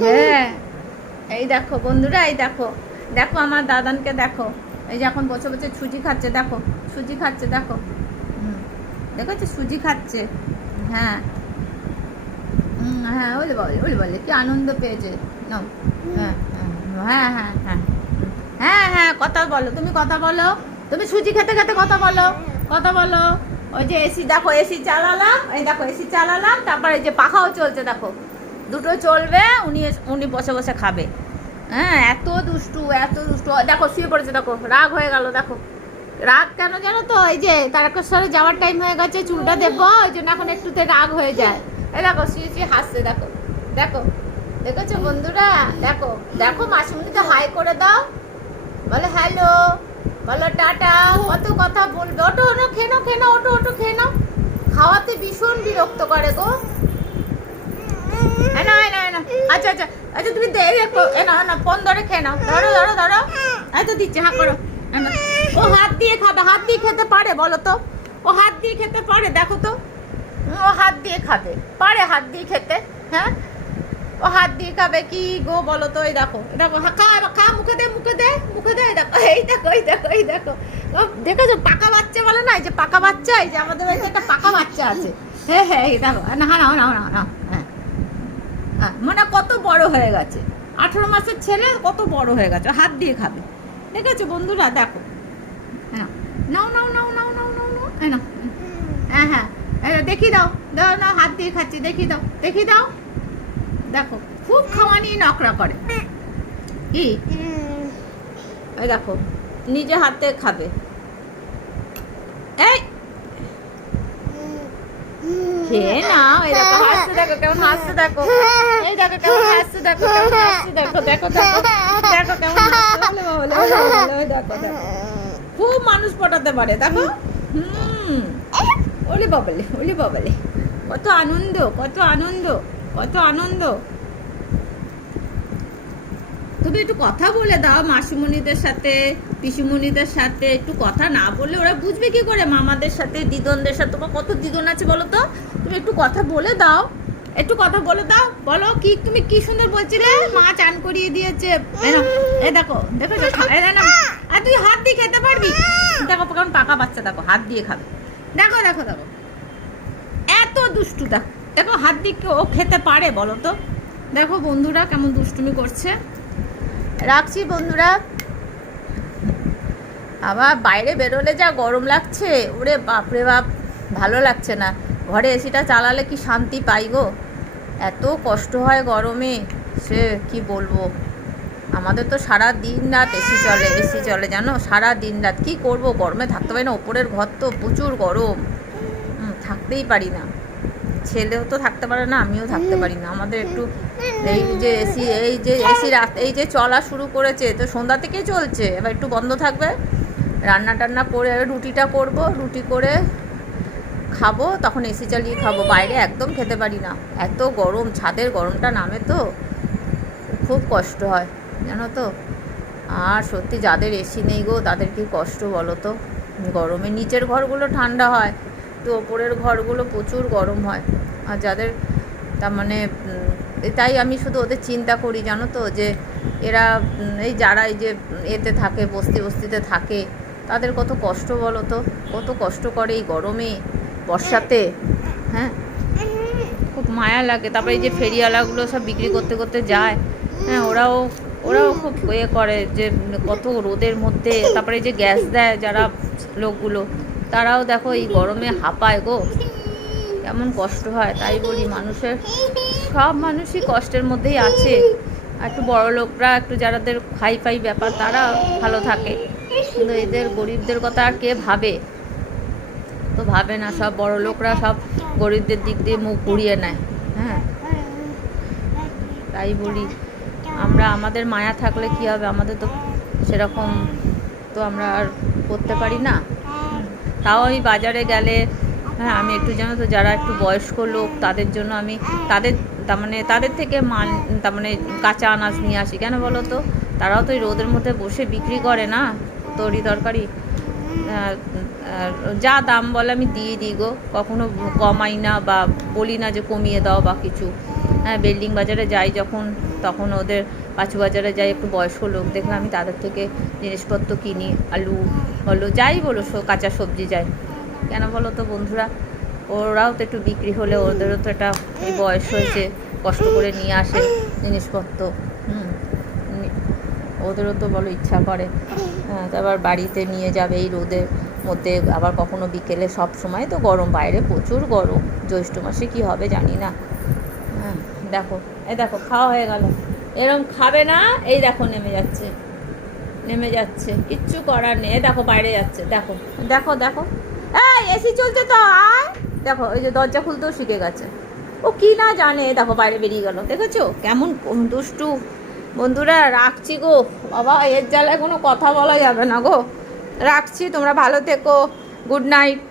হ্যাঁ, এই দেখো বন্ধুরা, এই দেখো, দেখো আমার দাদানকে দেখো, এই যে এখন বসে বসে সুজি খাচ্ছে, দেখো সুজি খাচ্ছে, দেখো। দেখো সুজি খাচ্ছে। হ্যাঁ, হ্যাঁ, ওলে বলে, ওলে বলে কি আনন্দ পেয়েছে। নাও। হ্যাঁ, হ্যাঁ, হ্যাঁ, হ্যাঁ, হ্যাঁ, হ্যাঁ, কথা বলো, তুমি কথা বলো, তুমি সুজি খেতে খেতে কথা বলো, কথা বলো। ওই যে এসি, দেখো এসি চালালাম, এই দেখো এসি চালালাম, তারপর এই যে পাখাও চলছে, দেখো দুটো চলবে, উনি উনি বসে বসে খাবে। হ্যাঁ, এত দুষ্টু, এত দুষ্টু, দেখো শুয়ে পড়েছে, দেখো রাগ হয়ে গেল, দেখো রাগ কেন জানো তো, এই যে তারকেশ্বরে যাওয়ার টাইম হয়ে গেছে, চুলটা দেবো, ওই জন্য এখন একটুতে রাগ হয়ে যায়। এই দেখো শুয়ে শুয়ে হাসছে, দেখো, দেখো, দেখেছো বন্ধুরা, দেখো, দেখো মাসিমণিকে হাই করে দাও, বলো হ্যালো, বলো টাটা, কত কথা বলবে। ওটো ওটো খেয়ে নাও, খেয়ে নাও, ওটো ওটো খেয়ে নাও। খাওয়াতে ভীষণ বিরক্ত করে গো। না না না, আচ্ছা আচ্ছা আচ্ছা, তুমি দেখো, না না ফোন ধরে খেয়ে নাও, ধরো ধরো ধরো, এই তো দিচ্ছি, হ্যাঁ করো। ও হাত দিয়ে খাবে, হাত দিয়ে খেতে পারে বলো তো, ও হাত দিয়ে খেতে পারে, দেখো তো, ও হাত দিয়ে খাবে, পারে হাত দিয়ে খেতে। হ্যাঁ, ও হাত দিয়ে খাবে কি গো বলো তো, এই দেখো, দেখো খা খা, মুখে দে, মুখে দে, মুখে দে, দেখো, এই দেখো, এই দেখো, এই দেখো, দেখেছো পাকা বাচ্চা বলে না, এই যে পাকা বাচ্চা, এই যে আমাদের বাড়িতে একটা পাকা বাচ্চা আছে। হ্যাঁ হ্যাঁ, এই দেখো, না না না না না, হ্যাঁ, মানে কত বড় হয়ে গেছে, 18 মাসের ছেলে কত বড় হয়ে গেছে, হাত দিয়ে খাবে। দেখেছো বন্ধুরা, দেখো, হ্যাঁ নাও নাও নাও নাও নাও নাও নাও, এই নাও, হ্যাঁ হ্যাঁ, দেখি দাও, দাও না, হাত দিয়ে খাচ্ছি, দেখি দাও, দেখি দাও, দেখো খুব খাওয়া নিয়ে নকরা করে কি, এই দেখো নিজে হাতে খাবে। এই খেয়ে নাও, এই দেখো হাসতে, দেখো কেমন হাসতে, দেখো, এই দেখো কেমন হাসতে, দেখো কেমন হাসতে, দেখো দেখো দেখো, দেখো কেমন হাসতে, দেখো দেখো, খুব মানুষ পটাতে পারে, দেখো। ওলি বাবালে, ওলি বাবালে, কত আনন্দ, কত আনন্দ, কত আনন্দ। তুমি একটু কথা বলে দাও মাসিমণিদের সাথে, পিসিমণিদের সাথে, একটু কথা না বললে ওরা বুঝবে কি করে, মামাদের সাথে, দিদনদের সাথে, তোমার কত দিদন আছে বলো তো, তুমি একটু কথা বলে দাও, একটু কথা বলে দাও, বলো কি, তুমি কি সুন্দর বলছিলে, মা চান করিয়ে দিয়েছে, এই দেখো, দেখো, আর তুই হাত দিয়ে খেতে পারবি, দেখো কেমন পাকা বাচ্চা, দেখো হাত দিয়ে খাবে, দেখো দেখো দেখো, এত দুষ্টু, দেখো দেখো হাত দিয়ে ও খেতে পারে বলো তো, দেখো বন্ধুরা কেমন দুষ্টুমি করছে। রাখছি বন্ধুরা, আবার বাইরে বেরোলে যা গরম লাগছে, ওরে বাপরে বাপ, ভালো লাগছে না, ঘরে এসিটা চালালে কি শান্তি পাই গো, এত কষ্ট হয় গরমে, সে কি বলবো। আমাদের তো সারা দিন রাত এসি চলে, এসি চলে জানো, সারা দিন রাত, কি করব, গরমে থাকতে পারি না, ওপরের ঘর তো প্রচুর গরম, থাকতেই পারি না, ছেলেও তো থাকতে পারে না, আমিও থাকতে পারি না। আমাদের একটু এই যে এসি, রাত এই যে চলা শুরু করেছে, তো সন্ধ্যা থেকেই চলছে, এবার একটু বন্ধ থাকবে, রান্না টান্না করে রুটিটা করব, রুটি করে খাবো, তখন এসি চালিয়ে খাবো, বাইরে একদম খেতে পারি না, এত গরম, ছাদের গরমটা নামে তো খুব কষ্ট হয় জানো তো। আর সত্যি যাদের এসি নেই গো, তাদের কি কষ্ট বলো তো, গরমে নিচের ঘরগুলো ঠান্ডা হয়, তো ওপরের ঘরগুলো প্রচুর গরম হয়, আর যাদের তার মানে, তাই আমি শুধু ওদের চিন্তা করি জানো তো, যে এরা এই যারা এই যে এতে থাকে, বস্তিতে থাকে, তাদের কত কষ্ট বলো তো, কত কষ্ট করে এই গরমে, বর্ষাতে। হ্যাঁ, খুব মায়া লাগে। তারপরে এই যে ফেরিওয়ালাগুলো সব বিক্রি করতে করতে যায়, হ্যাঁ, ওরাও খুব করে যে কত রোদের মধ্যে, তারপরে এই যে গ্যাস দেয় যারা লোকগুলো, তারাও দেখো এই গরমে হাঁপায় গো, কেমন কষ্ট হয়। তাই বলি মানুষের, সব মানুষই কষ্টের মধ্যেই আছে, আর একটু বড় লোকরা, একটু যারাদের হাই ব্যাপার, তারা ভালো থাকে, কিন্তু এদের গরিবদের কথা আর কে ভাবে, তো ভাবে না, সব বড় লোকরা সব গরিবদের দিক দিয়ে মুখ ঘুরিয়ে নেয়। হ্যাঁ, তাই বলি আমরা, আমাদের মায়া থাকলে কি হবে, আমাদের তো সেরকম তো আমরা আর করতে পারি না। তাও আমি বাজারে গেলে, হ্যাঁ, আমি একটু জানো তো, যারা একটু বয়স্ক লোক তাদের জন্য আমি তাদের থেকে কাঁচা আনাজ নিয়ে আসি, কেন বলো তো, তারাও তো এই রোদের মধ্যে বসে বিক্রি করে না তরি তরকারি, যা দাম বলে আমি দিয়ে দিই গো, কখনো কমাই না বা বলি না যে কমিয়ে দাও বা কিছু। হ্যাঁ, বিল্ডিং বাজারে যাই যখন, তখন ওদের পাঁচু বাজারে যাই, একটু বয়স্ক লোক দেখলে আমি তাদের থেকে জিনিসপত্র কিনি, আলু বলো যাই বলো, কাঁচা সবজি যাই। কেন বলো তো বন্ধুরা, ওরাও তো একটু বিক্রি হলে, ওদেরও তো একটা এই বয়স হয়েছে, কষ্ট করে নিয়ে আসে জিনিসপত্র। ওদেরও তো বলো ইচ্ছা করে। হ্যাঁ, আবার বাড়িতে নিয়ে যাবে এই রোদের মধ্যে, আবার কখনো বিকেলে, সব সময় তো গরম, বাইরে প্রচুর গরম, জ্যৈষ্ঠ মাসে কী হবে জানি না। হ্যাঁ দেখো, এই দেখো খাওয়া হয়ে গেল, এরম খাবে না, এই দেখো নেমে যাচ্ছে, নেমে যাচ্ছে, কিচ্ছু করার নেই। দেখো বাইরে যাচ্ছে, দেখো দেখো দেখো, এই এসি চলছে তো আয়, দেখো ওই যে দরজা খুলতেও শিখে গেছে, ও কি না জানে, দেখো বাইরে বেরিয়ে গেল, দেখেছো কেমন দুষ্টু। বন্ধুরা রাখছি গো, বাবা এর জ্বালায় কোনো কথা বলা যাবে না গো, রাখছি, তোমরা ভালো থেকো, গুড নাইট।